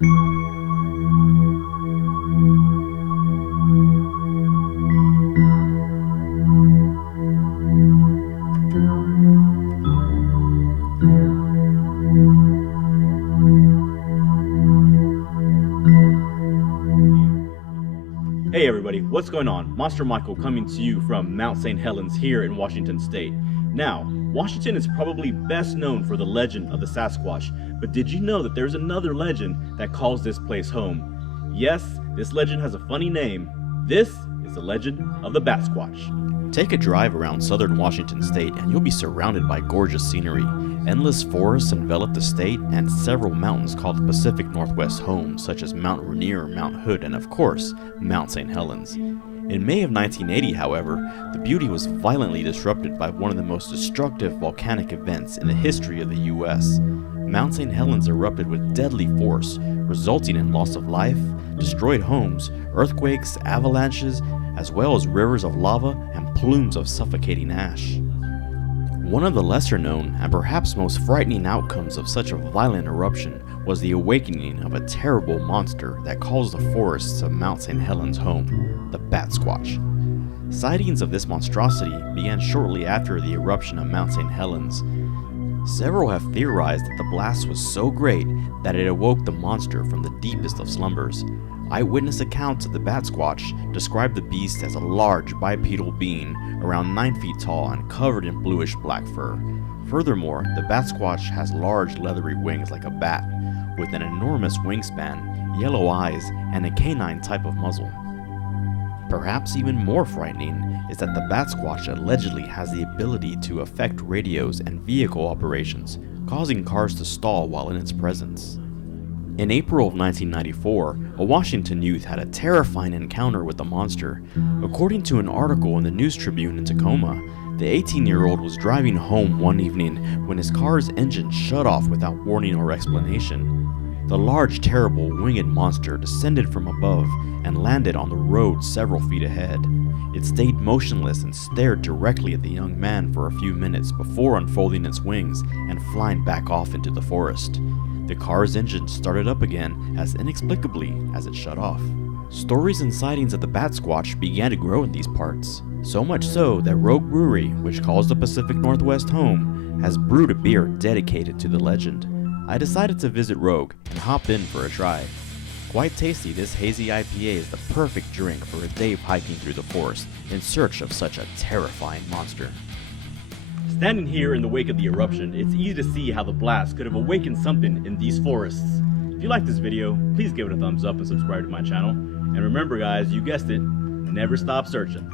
Hey everybody, what's going on? Monster Michael coming to you from Mount St. Helens here in Washington State. Now, Washington is probably best known for the legend of the Sasquatch, but did you know that there's another legend that calls this place home? Yes, this legend has a funny name. This is the legend of the Batsquatch. Take a drive around southern Washington State and you'll be surrounded by gorgeous scenery. Endless forests envelop the state, and several mountains call the Pacific Northwest home, such as Mount Rainier, Mount Hood, and of course, Mount St. Helens. In May of 1980, however, the beauty was violently disrupted by one of the most destructive volcanic events in the history of the U.S. Mount St. Helens erupted with deadly force, resulting in loss of life, destroyed homes, earthquakes, avalanches, as well as rivers of lava and plumes of suffocating ash. One of the lesser known and perhaps most frightening outcomes of such a violent eruption was the awakening of a terrible monster that calls the forests of Mount St. Helens home, the Batsquatch. Sightings of this monstrosity began shortly after the eruption of Mount St. Helens. Several have theorized that the blast was so great that it awoke the monster from the deepest of slumbers. Eyewitness accounts of the Batsquatch describe the beast as a large bipedal being around 9 feet tall and covered in bluish black fur. Furthermore, the Batsquatch has large leathery wings like a bat, with an enormous wingspan, yellow eyes, and a canine type of muzzle. Perhaps even more frightening is that the Batsquatch allegedly has the ability to affect radios and vehicle operations, causing cars to stall while in its presence. In April of 1994, a Washington youth had a terrifying encounter with the monster. According to an article in the News Tribune in Tacoma, the 18-year-old was driving home one evening when his car's engine shut off without warning or explanation. The large, terrible, winged monster descended from above and landed on the road several feet ahead. It stayed motionless and stared directly at the young man for a few minutes before unfolding its wings and flying back off into the forest. The car's engine started up again as inexplicably as it shut off. Stories and sightings of the Batsquatch began to grow in these parts, so much so that Rogue Brewery, which calls the Pacific Northwest home, has brewed a beer dedicated to the legend. I decided to visit Rogue and hop in for a try. Quite tasty, this hazy IPA is the perfect drink for a day hiking through the forest in search of such a terrifying monster. Standing here in the wake of the eruption, it's easy to see how the blast could have awakened something in these forests. If you like this video, please give it a thumbs up and subscribe to my channel. And remember guys, you guessed it, never stop searching.